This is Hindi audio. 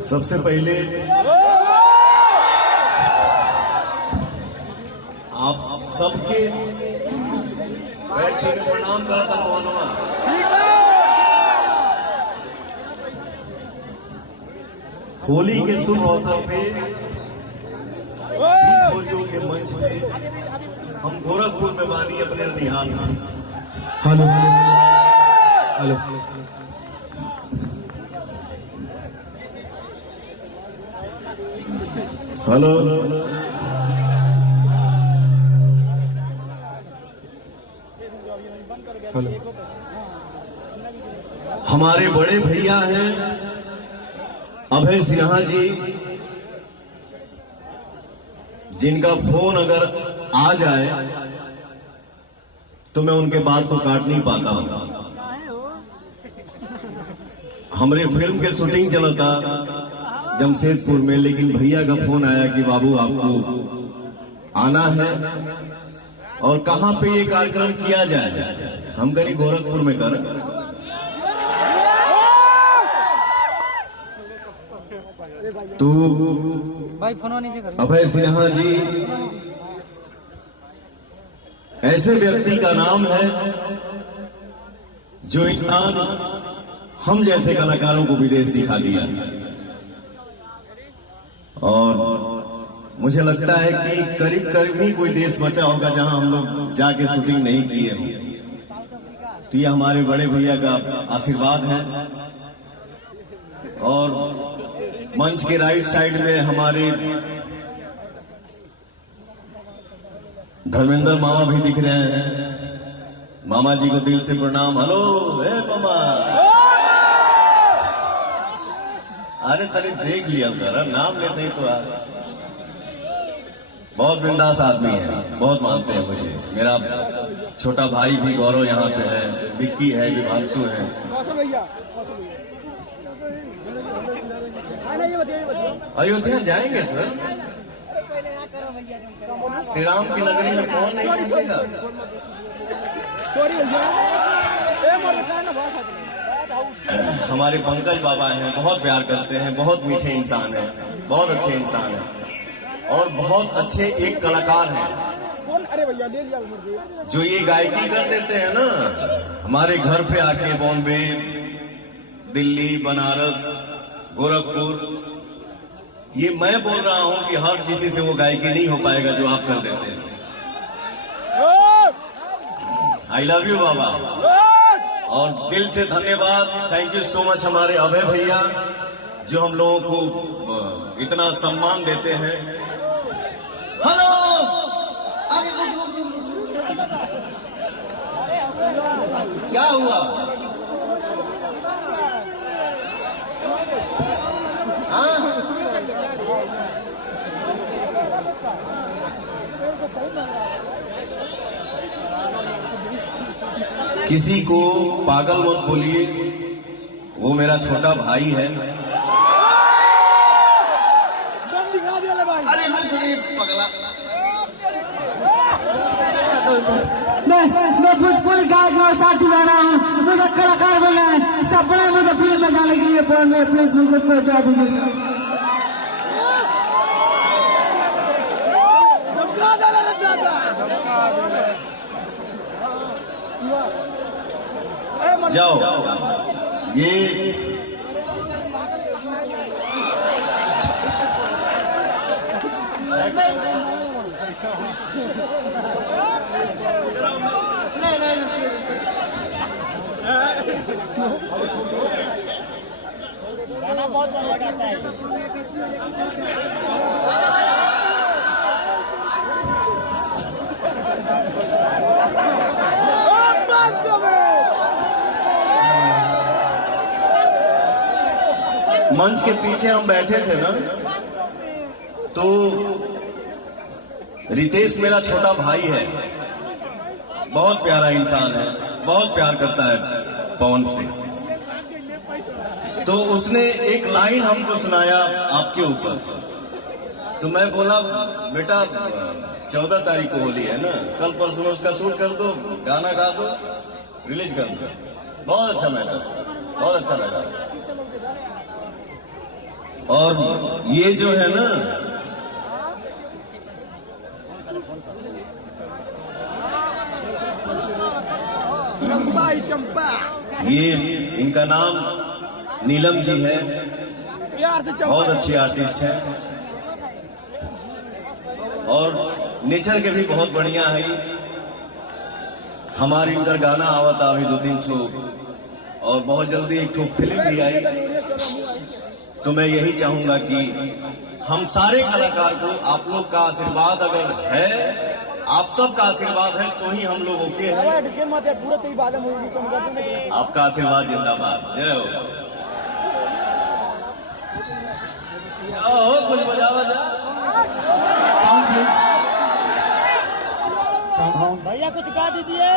सबसे पहले आप सबके बैठ के प्रणाम करता मौनवा। होली के शुभ अवसर पे होलियों के मंच पे हम गोरखपुर में बानी अपने निहाल। Hello hello hello hello. हमारे बड़े भैया हैं अभय सिन्हा जी, जिनका फोन अगर आ जाए तो मैं उनके बात को काट नहीं पाता हूं। हमारे फिल्म के शूटिंग चला था जमशेदपुर में, लेकिन भैया का फोन आया कि बाबू आपको आना है और कहां पे ये कार्यक्रम किया जाए। हम कहीं गोरखपुर में कर। तो अभय सिन्हा जी ऐसे व्यक्ति का नाम है जो इंसान हम जैसे कलाकारों को विदेश दिखा दिया। और मुझे लगता है कि करीब करीब ही कोई देश बचा होगा जहां हम लोग जाके शूटिंग नहीं किए हों। तो ये हमारे बड़े भैया का आशीर्वाद है। और मंच के राइट साइड में हमारे धर्मेंद्र मामा भी दिख रहे हैं। मामा जी को दिल से प्रणाम। हेलो हे मामा। अरे तरी देख लिया जरा, नाम लेते ही तो आ। बहुत बिंदास आदमी है, बहुत मानते हैं मुझे। मेरा छोटा भाई भी गौरव यहाँ पे है, विक्की है, विभांशु है। अयोध्या जाएंगे सर। श्री राम की नगरी में कौन नहीं पहुंचेगा। हमारे पंकज बाबा हैं, बहुत प्यार करते हैं, बहुत मीठे इंसान हैं, बहुत अच्छे इंसान हैं और बहुत अच्छे एक कलाकार हैं जो ये गायकी कर देते हैं ना। हमारे घर पे आके बॉम्बे, दिल्ली, बनारस, गोरखपुर, ये मैं बोल रहा हूं कि हर किसी से वो गायकी नहीं हो पाएगा जो आप कर देते हैं। आई लव यू बाबा और दिल से धन्यवाद। थैंक यू सो मच हमारे अभय भैया जो हम लोगों को इतना सम्मान देते हैं। हेलो क्या हुआ? किसी को पागल मत बोलिए, वो मेरा छोटा भाई है। अरे पगला, मैं भोजपुरी गायक और साथी बना हूँ। मुझे कलाकार बनना है। सपना है मुझे फिल्म में जाने के लिए। फोन में प्लीज मुझे पहुंचा दीजिए। जाओ ये गाना बहुत बढ़िया गाता है। मंच के पीछे हम बैठे थे ना, तो रितेश मेरा छोटा भाई है, बहुत प्यारा इंसान है, बहुत प्यार करता है पवन सिंह। तो उसने एक लाइन हमको सुनाया आपके ऊपर, तो मैं बोला बेटा 14 तारीख को होली है ना, कल परसों में उसका शूट कर दो, गाना गा दो, रिलीज कर दो। बहुत अच्छा मैटर, बहुत अच्छा लगा। और ये जो है ना, ये इनका नाम नीलम जी है, बहुत अच्छी आर्टिस्ट है और नेचर के भी बहुत बढ़िया है। हमारी इनका गाना आवता अभी 2-3 ठो और बहुत जल्दी एक ठो फिल्म भी आई। तो मैं यही चाहूंगा कि हम सारे कलाकार को आप लोग का आशीर्वाद अगर है, आप सबका आशीर्वाद है तो ही हम लोग ओके हैं। आपका आशीर्वाद जिंदाबाद। जय हो। कुछ बजावा जा भैया कुछ गा दीजिए।